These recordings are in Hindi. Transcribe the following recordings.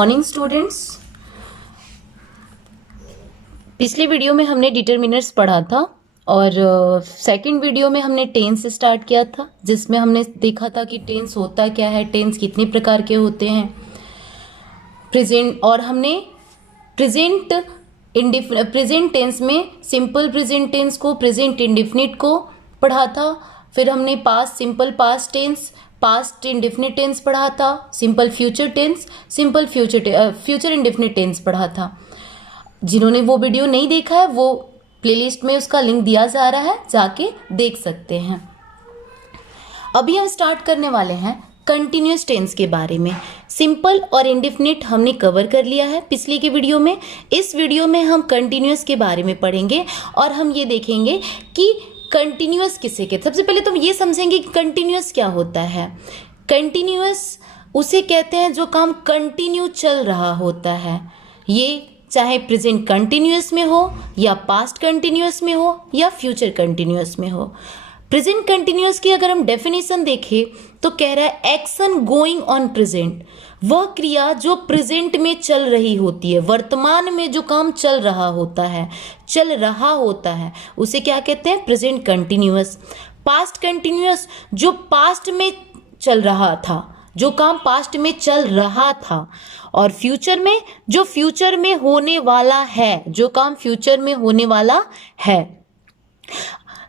Morning students. पिछले वीडियो में हमने डिटरमिनर्स पढ़ा था और सेकंड वीडियो में हमने टेंस स्टार्ट किया था, जिसमें हमने देखा था कि टेंस होता क्या है, टेंस कितने प्रकार के होते हैं, प्रेजेंट। और हमने प्रेजेंट टेंस में सिंपल प्रेजेंट टेंस को, प्रेजेंट इंडेफिनिट को पढ़ा था। फिर हमने past simple past tense, past indefinite tense पढ़ा था, simple future tense, simple future indefinite tense पढ़ा था। जिन्होंने वो वीडियो नहीं देखा है वो प्लेलिस्ट में उसका लिंक दिया जा रहा है, जाके देख सकते हैं। अभी हम स्टार्ट करने वाले हैं कंटिन्यूस टेंस के बारे में। सिंपल और इंडेफिनिट हमने कवर कर लिया है पिछले के वीडियो में। इस वीडियो में हम कंटिन्यूस के बारे में पढ़ेंगे और हम ये देखेंगे कि कंटिन्यूअस किसे कहते हैं। सबसे पहले तो ये समझेंगे कि कंटिन्यूअस क्या होता है। कंटिन्यूअस उसे कहते हैं जो काम कंटिन्यू चल रहा होता है। ये चाहे प्रेजेंट कंटिन्यूअस में हो या पास्ट कंटिन्यूअस में हो या फ्यूचर कंटिन्यूअस में हो। प्रेजेंट कंटिन्यूअस की अगर हम डेफिनेशन देखें तो कह रहा है एक्शन गोइंग ऑन प्रेजेंट, वह क्रिया जो प्रेजेंट में चल रही होती है, वर्तमान में जो काम चल रहा होता है उसे क्या कहते हैं, प्रेजेंट कंटिन्यूअस। पास्ट कंटिन्यूअस जो पास्ट में चल रहा था, जो काम पास्ट में चल रहा था। और फ्यूचर में जो फ्यूचर में होने वाला है, जो काम फ्यूचर में होने वाला है।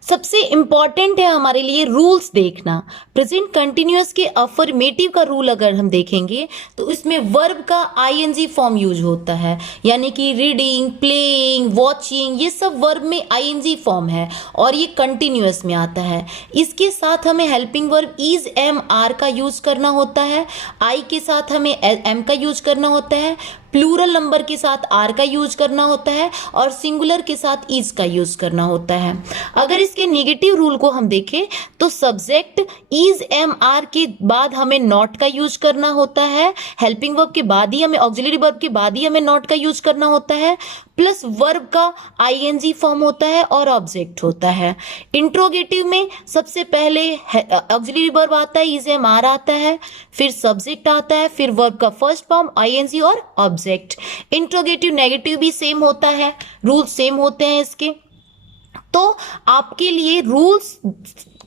सबसे इंपॉर्टेंट है हमारे लिए रूल्स देखना। प्रेजेंट कंटिन्यूअस के अफर्मेटिव का रूल अगर हम देखेंगे तो इसमें वर्ब का आईएनजी फॉर्म यूज होता है, यानी कि रीडिंग, प्लेइंग, वॉचिंग, ये सब वर्ब में आईएनजी फॉर्म है और ये कंटिन्यूअस में आता है। इसके साथ हमें helping verb is am are का यूज करना होता है, आई के साथ हमें एम का यूज करना होता है, प्लूरल नंबर के साथ आर का यूज करना होता है और सिंगुलर के साथ इज का यूज करना होता है। अगर इसके नेगेटिव रूल को हम देखें तो सब्जेक्ट इज एम आर के बाद हमें नॉट का यूज करना होता है, हेल्पिंग वर्ब के बाद ही हमें, ऑक्सिलरी वर्ब के बाद ही हमें नॉट का यूज करना होता है, प्लस वर्ब का आईएनजी फॉर्म होता है और ऑब्जेक्ट होता है। इंट्रोगेटिव में सबसे पहले ऑक्सिलरी वर्ब आता है, इज एम आर आता है, फिर सब्जेक्ट आता है, फिर वर्ब का फर्स्ट फॉर्म आईएनजी और ऑब्जेक्ट। इंट्रोगेटिव नेगेटिव भी सेम होता है, रूल सेम होते हैं इसके। तो आपके लिए रूल्स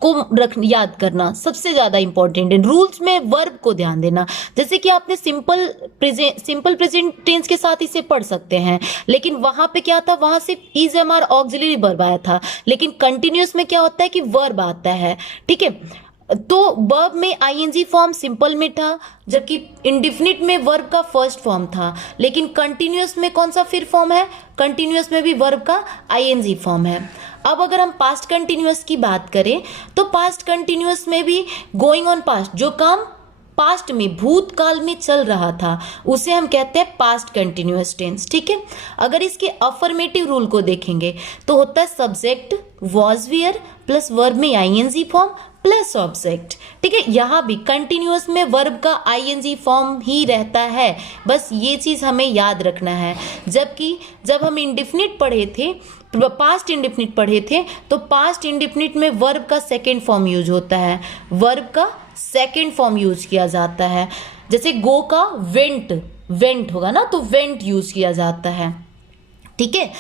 को याद करना सबसे ज्यादा इंपॉर्टेंट है। रूल्स में वर्ब को ध्यान देना। जैसे कि आपने सिंपल प्रेजेंट टेंस के साथ इसे पढ़ सकते हैं, लेकिन वहां पे क्या था, वहां सिर्फ is am are auxiliary verb आया था, लेकिन कंटिन्यूअस में क्या होता है कि वर्ब आता है। ठीक है, तो वर्ब में आईएनजी फॉर्म सिंपल में था, जबकि इंडेफिनिट में वर्ब का फर्स्ट फॉर्म था, लेकिन कंटिन्यूअस में कौन सा फिर फॉर्म है, कंटिन्यूअस में भी वर्ब का आईएनजी फॉर्म है। अब अगर हम पास्ट कंटिन्यूअस की बात करें तो पास्ट कंटिन्यूअस में भी गोइंग ऑन पास्ट, जो काम पास्ट में भूतकाल में चल रहा था उसे हम कहते हैं पास्ट कंटिन्यूअस टेंस। ठीक है, अगर इसके अफर्मेटिव रूल को देखेंगे तो होता है subject was were plus verb में आईएनजी फॉर्म प्लस ऑब्जेक्ट। ठीक है, यहां भी कंटिन्यूअस में वर्ब का आईएनजी फॉर्म ही रहता है, बस ये चीज हमें याद रखना है। जबकि जब हम इंडेफिनिट पढ़े थे, पास्ट इंडेफिनिट पढ़े थे, तो पास्ट इंडेफिनिट में वर्ब का सेकेंड फॉर्म यूज होता है, वर्ब का सेकेंड फॉर्म यूज किया जाता है। जैसे गो का वेंट होगा ना, तो वेंट यूज किया जाता है। ठीक है,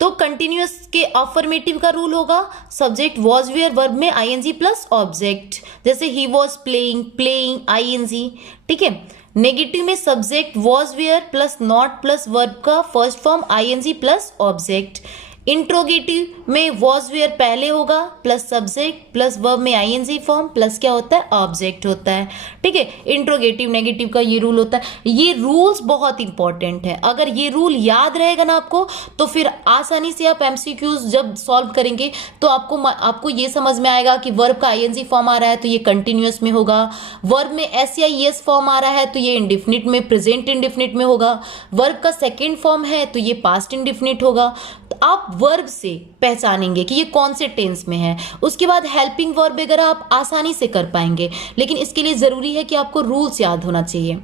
तो कंटिन्यूअस के अफर्मेटिव का रूल होगा सब्जेक्ट वॉज वेयर, वर्ब में आईएनजी प्लस ऑब्जेक्ट। जैसे ही वॉज प्लेइंग आईएनजी। ठीक है, नेगेटिव में subject was were plus not plus verb का first form ING plus object. Interrogative में वॉज वेयर पहले होगा प्लस सब्जेक्ट प्लस वर्ब में आईएनजी फॉर्म प्लस क्या होता है, ऑब्जेक्ट होता है। ठीक है, इंट्रोगेटिव नेगेटिव का ये रूल होता है। ये रूल्स बहुत इंपॉर्टेंट है। अगर ये रूल याद रहेगा ना आपको, तो फिर आसानी से आप एमसीक्यूज जब सॉल्व करेंगे तो आपको ये समझ में आएगा कि वर्ब का आईएनजी फॉर्म आ रहा है तो ये कंटिन्यूअस में होगा, वर्ब में एस फॉर्म आ रहा है तो ये इंडेफिनिट में, प्रेजेंट इंडेफिनिट में होगा, वर्ब का सेकेंड फॉर्म है तो ये पास्ट इंडेफिनिट होगा। तो आप वर्ब से पहचानेंगे कि ये कौन से टेंस में है। उसके बाद हेल्पिंग वर्ब वगैरह आप आसानी से कर पाएंगे, लेकिन इसके लिए जरूरी है कि आपको रूल्स याद होना चाहिए।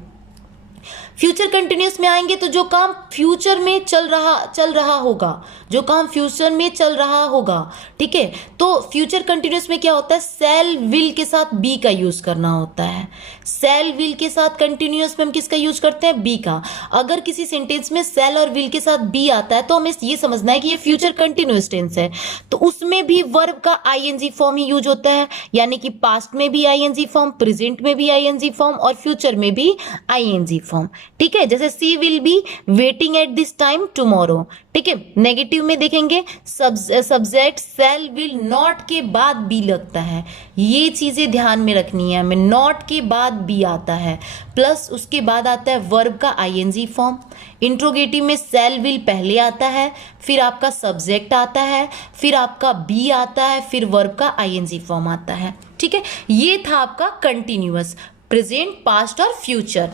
फ्यूचर कंटिन्यूस में आएंगे तो जो काम फ्यूचर में चल रहा होगा, जो काम फ्यूचर में चल रहा होगा, ठीक है। तो फ्यूचर कंटिन्यूस में क्या होता है, सेल विल के साथ बी का यूज करना होता है। सेल विल के साथ कंटिन्यूस में हम किसका यूज करते हैं, बी का। अगर किसी सेंटेंस में सेल और विल के साथ बी आता है तो हमें ये समझना है कि ये फ्यूचर कंटिन्यूस टेंस है, तो उसमें भी वर्ब का आईएनजी फॉर्म ही यूज होता है, यानी कि पास्ट में भी आईएनजी फॉर्म, प्रेजेंट में भी आईएनजी फॉर्म और फ्यूचर में भी आईएनजी फॉर्म, ठीक है। जैसे she will be waiting at this time tomorrow, ठीक है। नेगेटिव में देखेंगे सब्जेक्ट सेल विल नॉट के बाद बी लगता है, ये चीजें ध्यान में रखनी है हमें। नॉट के बाद बी आता है, प्लस उसके बाद आता है वर्ब का आईएनजी फॉर्म। इंट्रोगेटिव में सेल विल पहले आता है, फिर आपका सब्जेक्ट आता है, फिर आपका बी आता है, फिर वर्ब का आईएनजी फॉर्म आता है, ठीक है। ये था आपका कंटिन्यूअस, प्रेजेंट, पास्ट और फ्यूचर।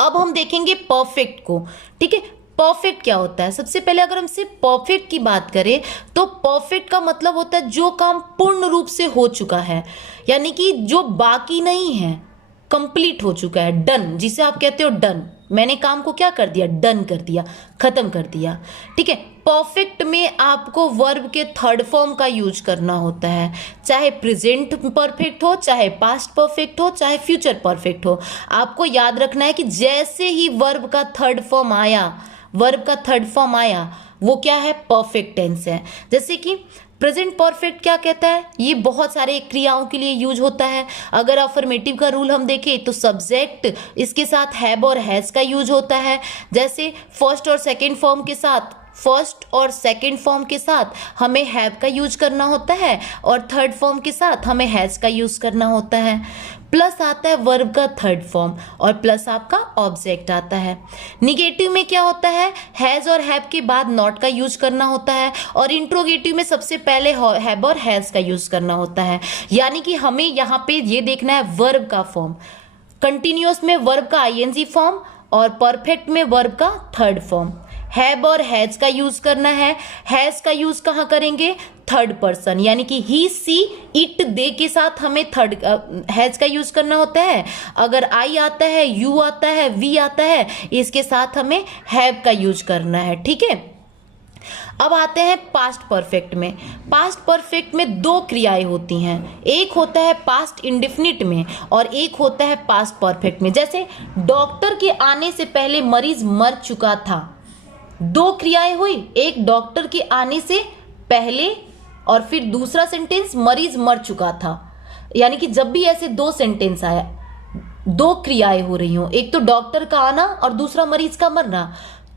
अब हम देखेंगे परफेक्ट को, ठीक है। परफेक्ट क्या होता है, सबसे पहले अगर हमसे परफेक्ट की बात करें तो परफेक्ट का मतलब होता है जो काम पूर्ण रूप से हो चुका है, यानी कि जो बाकी नहीं है, कंप्लीट हो चुका है, डन, जिसे आप कहते हो डन। मैंने काम को क्या कर दिया, डन कर दिया, खत्म कर दिया, ठीक है। परफेक्ट में आपको वर्ब के थर्ड फॉर्म का यूज करना होता है, चाहे प्रेजेंट परफेक्ट हो, चाहे पास्ट परफेक्ट हो, चाहे फ्यूचर परफेक्ट हो। आपको याद रखना है कि जैसे ही वर्ब का थर्ड फॉर्म आया, वर्ब का थर्ड फॉर्म आया, वो क्या है, परफेक्ट टेंस है। जैसे कि प्रेजेंट परफेक्ट क्या कहता है, ये बहुत सारे क्रियाओं के लिए यूज होता है। अगर अफर्मेटिव का रूल हम देखें तो सब्जेक्ट इसके साथ हैव और हैज का यूज होता है। जैसे फर्स्ट और सेकंड फॉर्म के साथ, फर्स्ट और सेकंड फॉर्म के साथ हमें हैव का यूज करना होता है और थर्ड फॉर्म के साथ हमें हैज का यूज करना होता है। प्लस आता है वर्ब का थर्ड फॉर्म और प्लस आपका ऑब्जेक्ट आता है। निगेटिव में क्या होता है, हैज और हैव के बाद नॉट का यूज करना होता है और इंट्रोगेटिव में सबसे पहले हैव और हैज का यूज करना होता है। यानी कि हमें यहाँ पे ये देखना है वर्ब का फॉर्म, कंटिन्यूअस में वर्ब का आईएनजी फॉर्म और परफेक्ट में वर्ब का थर्ड फॉर्म। हैव और हैज का यूज करना है, हैज का यूज कहाँ करेंगे, थर्ड पर्सन, यानी कि ही, सी, इट, दे के साथ हमें थर्ड हैज का यूज करना होता है। अगर आई आता है, यू आता है, वी आता है, इसके साथ हमें हैव का यूज करना है, ठीक है। अब आते हैं पास्ट परफेक्ट में। पास्ट परफेक्ट में दो क्रियाएं होती हैं, एक होता है पास्ट इंडेफिनिट में और एक होता है पास्ट परफेक्ट में। जैसे डॉक्टर के आने से पहले मरीज मर चुका था, दो क्रियाएं हुई, एक डॉक्टर के आने से पहले और फिर दूसरा सेंटेंस मरीज मर चुका था। यानी कि जब भी ऐसे दो सेंटेंस आया, दो क्रियाएं हो रही हो, एक तो डॉक्टर का आना और दूसरा मरीज का मरना,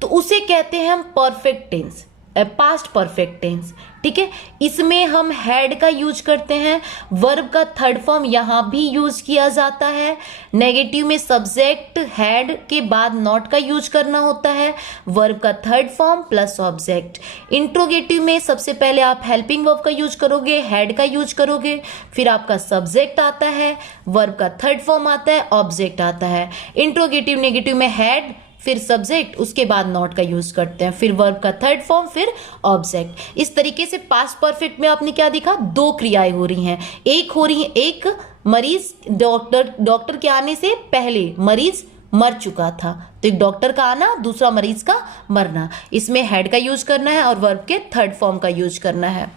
तो उसे कहते हैं हम perfect tense, past perfect tense, ठीक है। इसमें हम हैड का यूज करते हैं, वर्ब का थर्ड फॉर्म यहां भी यूज किया जाता है। नेगेटिव में सब्जेक्ट हैड के बाद नॉट का यूज करना होता है, वर्ब का third form plus object. Interrogative में सबसे पहले आप हेल्पिंग वर्ब का यूज करोगे, हैड का यूज करोगे, फिर आपका सब्जेक्ट आता है, वर्ब का थर्ड फॉर्म आता है, ऑब्जेक्ट आता है। इंट्रोगेटिव नेगेटिव में हैड, फिर सब्जेक्ट, उसके बाद नॉट का यूज करते हैं, फिर वर्ब का थर्ड फॉर्म, फिर ऑब्जेक्ट। इस तरीके से पास्ट परफेक्ट में आपने क्या देखा, दो क्रियाएं हो रही हैं। एक हो रही है, एक मरीज डॉक्टर के आने से पहले मरीज मर चुका था, तो एक डॉक्टर का आना, दूसरा मरीज का मरना। इसमें हैड का यूज करना है और वर्ब के थर्ड फॉर्म का यूज करना है।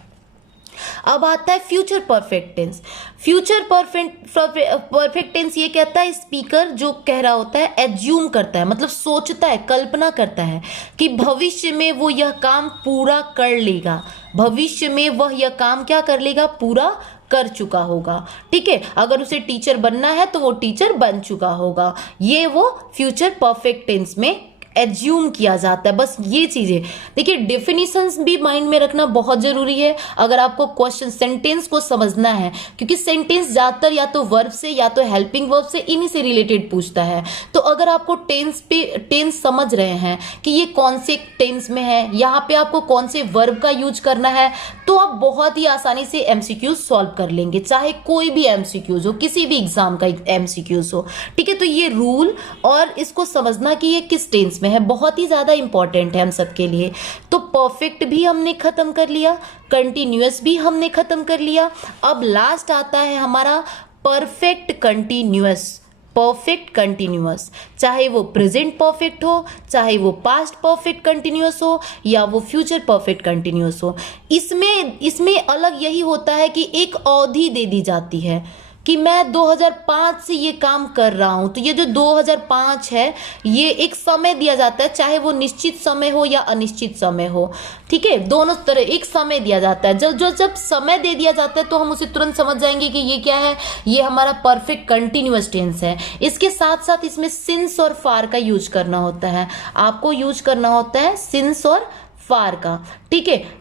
अब आता है future perfect tense. Future perfect tense ये कहता है, स्पीकर जो कह रहा होता है एज्यूम करता है, मतलब सोचता है, कल्पना करता है कि भविष्य में वो यह काम पूरा कर लेगा, भविष्य में वह यह काम क्या कर लेगा, पूरा कर चुका होगा, ठीक है। अगर उसे टीचर बनना है तो वो टीचर बन चुका होगा, ये वो फ्यूचर परफेक्ट टेंस में एज्यूम किया जाता है। बस ये चीजें देखिए, डेफिनेशंस भी माइंड में रखना बहुत जरूरी है अगर आपको क्वेश्चन सेंटेंस को समझना है, क्योंकि सेंटेंस ज्यादातर या तो वर्ब से या तो हेल्पिंग वर्ब से, इन्हीं से रिलेटेड पूछता है। तो अगर आपको टेंस समझ रहे हैं कि ये कौन से टेंस में है, यहाँ पे आपको कौन से वर्ब का यूज करना है, तो आप बहुत ही आसानी से एमसीक्यूज सॉल्व कर लेंगे, चाहे कोई भी एमसीक्यूज हो, किसी भी एग्जाम का एमसीक्यूज हो, ठीक है। तो ये रूल और इसको समझना कि ये किस टेंस में है बहुत ही ज्यादा इंपॉर्टेंट है हम सबके लिए। तो परफेक्ट भी हमने खत्म कर लिया, कंटिन्यूअस भी हमने खत्म कर लिया। अब लास्ट आता है हमारा परफेक्ट कंटिन्यूअस। परफेक्ट कंटिन्यूअस, चाहे वो प्रेजेंट परफेक्ट हो, चाहे वो पास्ट परफेक्ट कंटिन्यूअस हो, या वो फ्यूचर परफेक्ट कंटिन्यूअस हो। इसमें अलग यही होता है कि एक अवधि दे दी जाती है कि मैं 2005 से ये काम कर रहा हूं, तो ये जो 2005 है ये एक समय दिया जाता है, चाहे वो निश्चित समय हो या अनिश्चित समय हो। ठीक है, दोनों तरह एक समय दिया जाता है। जब समय दे दिया जाता है तो हम उसे तुरंत समझ जाएंगे कि ये क्या है, ये हमारा परफेक्ट कंटिन्यूअस टेंस है। इसके साथ साथ इसमें सिंस और फार का यूज करना होता है, आपको यूज करना होता है सिंस और फार का। ठीक है,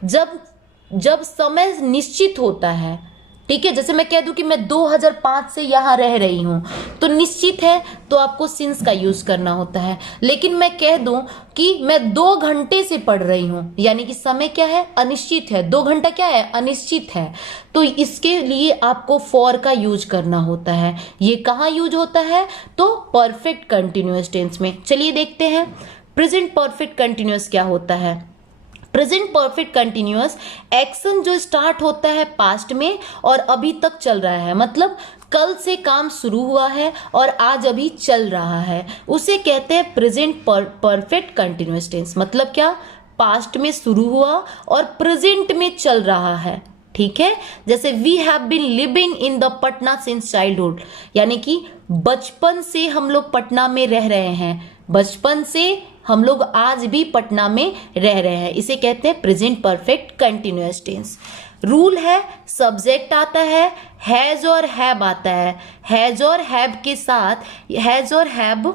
जब समय निश्चित होता है, ठीक है, जैसे मैं कह दूं कि मैं 2005 से यहाँ रह रही हूँ, तो निश्चित है तो आपको सिंस का यूज करना होता है। लेकिन मैं कह दूं कि मैं 2 घंटे से पढ़ रही हूँ, यानी कि समय क्या है, अनिश्चित है, 2 घंटा क्या है, अनिश्चित है, तो इसके लिए आपको फॉर का यूज करना होता है। ये कहाँ यूज होता है, तो परफेक्ट कंटिन्यूअस टेंस में। चलिए देखते हैं प्रेजेंट परफेक्ट कंटिन्यूअस क्या होता है। प्रेजेंट परफेक्ट कंटिन्यूअस एक्शन जो स्टार्ट होता है पास्ट में और अभी तक चल रहा है, मतलब कल से काम शुरू हुआ है और आज अभी चल रहा है, उसे कहते हैं प्रेजेंट परफेक्ट कंटिन्यूअस टेंस। मतलब क्या, पास्ट में शुरू हुआ और प्रेजेंट में चल रहा है। ठीक है, जैसे we have been living in the Patna since childhood, यानी कि बचपन से हम लोग पटना में रह रहे हैं, बचपन से हम लोग आज भी पटना में रह रहे हैं, इसे कहते हैं present perfect continuous tense. Rule है, सब्जेक्ट आता है, हैज और हैव आता है, हैज और हैव के साथ, हैज और हैव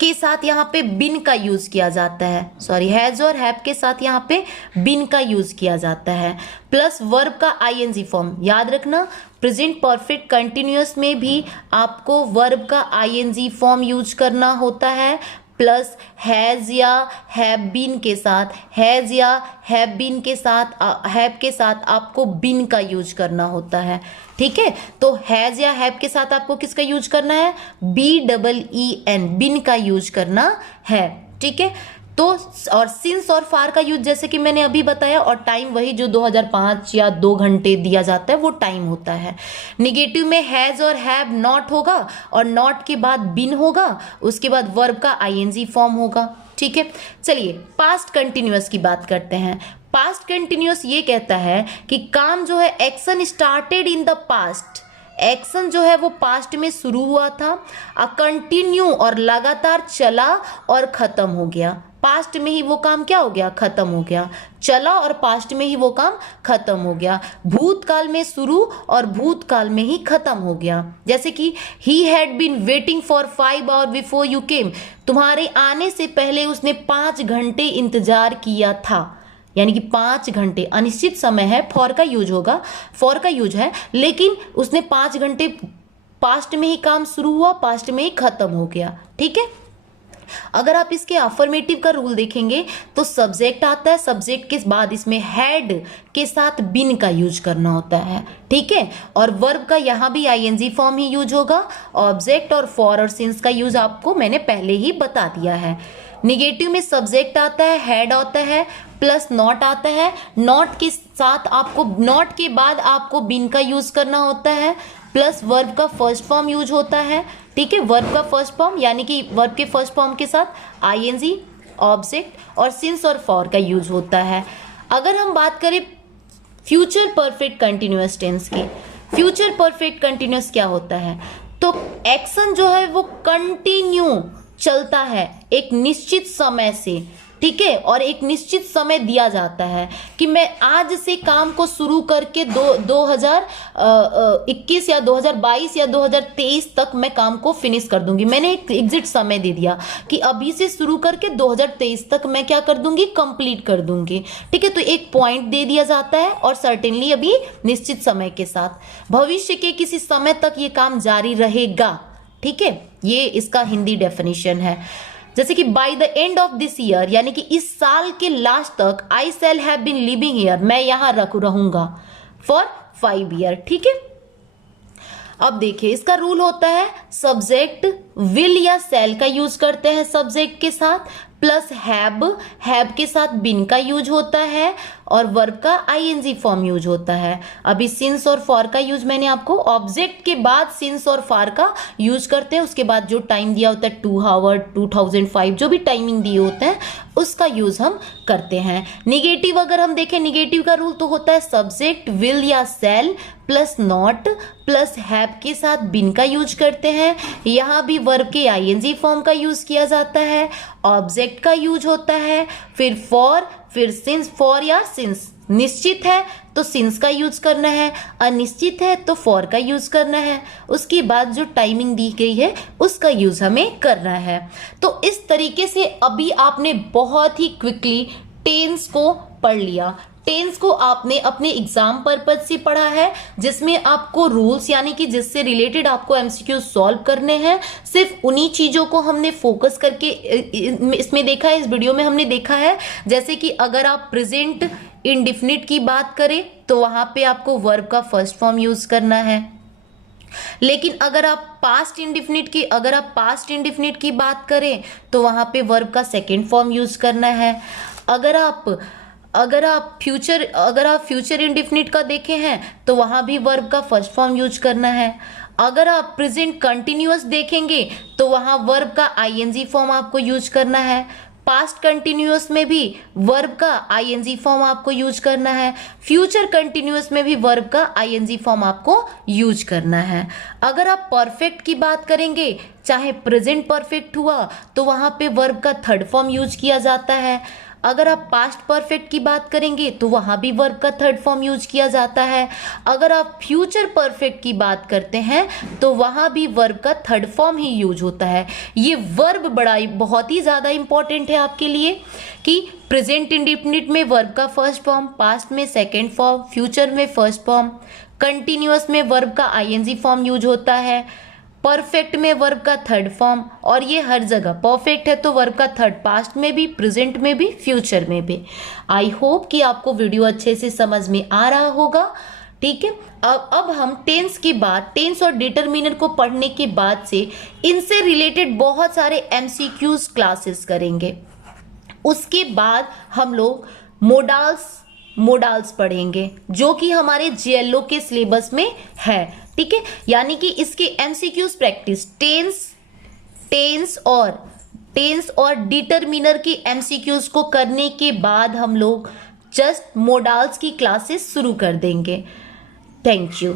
के साथ यहाँ पे बिन का यूज किया जाता है, सॉरी, हैज और हैव के साथ यहाँ पे बिन का यूज किया जाता है, प्लस वर्ब का आईएनजी फॉर्म। याद रखना, प्रेजेंट परफेक्ट कंटिन्यूअस में भी आपको वर्ब का आईएनजी फॉर्म यूज करना होता है, प्लस हैज या हैव बीन के साथ, हैज या हैव बीन के साथ, हैव के साथ आपको बिन का यूज करना होता है। ठीक है, तो हैज या हैव के साथ आपको किसका यूज करना है, BEEN, बिन का यूज करना है। ठीक है, तो और सिंस और फार का यूज जैसे कि मैंने अभी बताया, और टाइम वही जो 2005 या 2 घंटे दिया जाता है वो टाइम होता है। निगेटिव में हैज और हैव नॉट होगा और नॉट के बाद बिन होगा, उसके बाद वर्ब का आईएनजी फॉर्म होगा। ठीक है, चलिए पास्ट कंटिन्यूअस की बात करते हैं। पास्ट कंटिन्यूअस ये कहता है कि काम जो है, action started in the past, action जो है वो पास्ट में शुरू हुआ था, कंटिन्यू और लगातार चला और खत्म हो गया। पास्ट में ही वो काम क्या हो गया, खत्म हो गया, चला और पास्ट में ही वो काम खत्म हो गया। भूतकाल में शुरू और भूतकाल में ही खत्म हो गया, जैसे कि he had been waiting for 5 hour before you came, तुम्हारे आने से पहले उसने 5 घंटे इंतजार किया था, यानी कि 5 घंटे अनिश्चित समय है, फॉर का यूज होगा, फॉर का यूज है, लेकिन उसने 5 घंटे, पास्ट में ही काम शुरू हुआ, पास्ट में ही खत्म हो गया। ठीक है, अगर आप इसके अफर्मेटिव का रूल देखेंगे तो सब्जेक्ट आता है, सब्जेक्ट के बाद इसमें हैड के साथ बिन का यूज करना होता है। ठीक है, और वर्ब का यहाँ भी आईएनजी फॉर्म ही यूज होगा, ऑब्जेक्ट और फॉर और सिंस का यूज आपको मैंने पहले ही बता दिया है। निगेटिव में सब्जेक्ट आता है, हैड आता है, प्लस नॉट आता है, नॉट के साथ आपको, नॉट के बाद आपको बिन का यूज करना होता है, प्लस वर्ब का फर्स्ट फॉर्म यूज होता है। ठीक है, वर्ब का फर्स्ट फॉर्म, यानी कि वर्ब के फर्स्ट फॉर्म के साथ आईएनजी, ऑब्जेक्ट और सिंस और फॉर का यूज होता है। अगर हम बात करें फ्यूचर परफेक्ट कंटिन्यूअस टेंस की, फ्यूचर परफेक्ट कंटिन्यूअस क्या होता है, तो एक्शन जो है वो कंटिन्यू चलता है एक निश्चित समय से। ठीक है, और एक निश्चित समय दिया जाता है कि मैं आज से काम को शुरू करके 2021 या 2022 या 2023 तक मैं काम को फिनिश कर दूंगी। मैंने एक एग्जिट समय दे दिया कि अभी से शुरू करके 2023 तक मैं क्या कर दूंगी, कंप्लीट कर दूंगी। ठीक है, तो एक पॉइंट दे दिया जाता है और सर्टेनली अभी निश्चित समय के साथ, भविष्य के किसी समय तक ये काम जारी रहेगा। ठीक है, ये इसका हिंदी डेफिनेशन है। जैसे कि by the end of this year, यानी कि इस साल के लास्ट तक, I shall have been living here, मैं यहां रहूंगा फॉर 5 ईयर। ठीक है, अब देखिए इसका रूल होता है, सब्जेक्ट विल या सेल का यूज करते हैं सब्जेक्ट के साथ, प्लस हैव के साथ बिन का यूज होता है और वर्ब का आईएनजी फॉर्म यूज होता है। अभी सिंस और फॉर का यूज मैंने आपको ऑब्जेक्ट के बाद सिंस और फॉर का यूज करते हैं, उसके बाद जो टाइम दिया होता है 2 आवर 2005 जो भी टाइमिंग दिए होते हैं उसका यूज हम करते हैं। निगेटिव अगर हम देखें, निगेटिव का रूल तो होता है सब्जेक्ट विल या shall plus not plus have के साथ बिन का यूज करते हैं। यहाँ भी वर्ब के आईएनजी फॉर्म का यूज किया जाता है, ऑब्जेक्ट का यूज होता है, फिर फॉर, फिर सिंस। फॉर या सिंस निश्चित है तो सिंस का यूज करना है, अनिश्चित है तो फॉर का यूज करना है, उसके बाद जो टाइमिंग दी गई है उसका यूज हमें करना है। तो इस तरीके से अभी आपने बहुत ही क्विकली टेंस को पढ़ लिया। टेंस को आपने अपने एग्जाम पर्पज से पढ़ा है, जिसमें आपको रूल्स यानी कि जिससे रिलेटेड आपको एमसीक्यू सॉल्व करने हैं, सिर्फ उन्हीं चीज़ों को हमने फोकस करके इसमें देखा है, इस वीडियो में हमने देखा है। जैसे कि अगर आप प्रेजेंट इंडेफिनिट की बात करें तो वहाँ पे आपको वर्ब का फर्स्ट फॉर्म यूज करना है, लेकिन अगर आप पास्ट इंडेफिनिट की बात करें तो वहाँ पे वर्ब का सेकेंड फॉर्म यूज करना है। अगर आप फ्यूचर इंडेफिनिट का देखे हैं तो वहाँ भी वर्ब का फर्स्ट फॉर्म यूज करना है। अगर आप प्रेजेंट कंटिन्यूअस देखेंगे तो वहाँ वर्ब का आईएनजी फॉर्म आपको यूज करना है। पास्ट कंटिन्यूअस में भी वर्ब का आईएनजी फॉर्म आपको यूज करना है। फ्यूचर कंटिन्यूअस में भी वर्ब का आईएनजी फॉर्म आपको यूज करना है। अगर आप परफेक्ट की बात करेंगे, चाहे प्रेजेंट परफेक्ट हुआ तो वहाँ पे वर्ब का थर्ड फॉर्म यूज किया जाता है। अगर आप पास्ट परफेक्ट की बात करेंगे तो वहाँ भी वर्ब का थर्ड फॉर्म यूज किया जाता है। अगर आप फ्यूचर परफेक्ट की बात करते हैं तो वहाँ भी वर्ब का थर्ड फॉर्म ही यूज होता है। ये वर्ब बहुत ही ज़्यादा इंपॉर्टेंट है आपके लिए कि प्रेजेंट इंडेफिनिट में वर्ब का फर्स्ट फॉर्म, पास्ट में सेकेंड फॉर्म, फ्यूचर में फर्स्ट फॉर्म, कंटिन्यूअस में वर्ब का आईएनजी फॉर्म यूज होता है, परफेक्ट में वर्ब का थर्ड फॉर्म, और ये हर जगह परफेक्ट है तो वर्ब का थर्ड, पास्ट में भी, प्रेजेंट में भी, फ्यूचर में भी। आई होप कि आपको वीडियो अच्छे से समझ में आ रहा होगा। ठीक है, अब हम टेंस की बात, टेंस और डिटरमिनर को पढ़ने के बाद से इनसे रिलेटेड बहुत सारे एमसीक्यूज क्लासेस करेंगे। उसके बाद हम लोग मोडाल्स पढ़ेंगे जो कि हमारे जेएलओ के सिलेबस में है। ठीक है, यानी कि इसके एमसीक्यूज प्रैक्टिस टेंस और डिटरमिनर की एमसीक्यूज को करने के बाद हम लोग जस्ट मोडाल्स की क्लासेस शुरू कर देंगे। Thank you.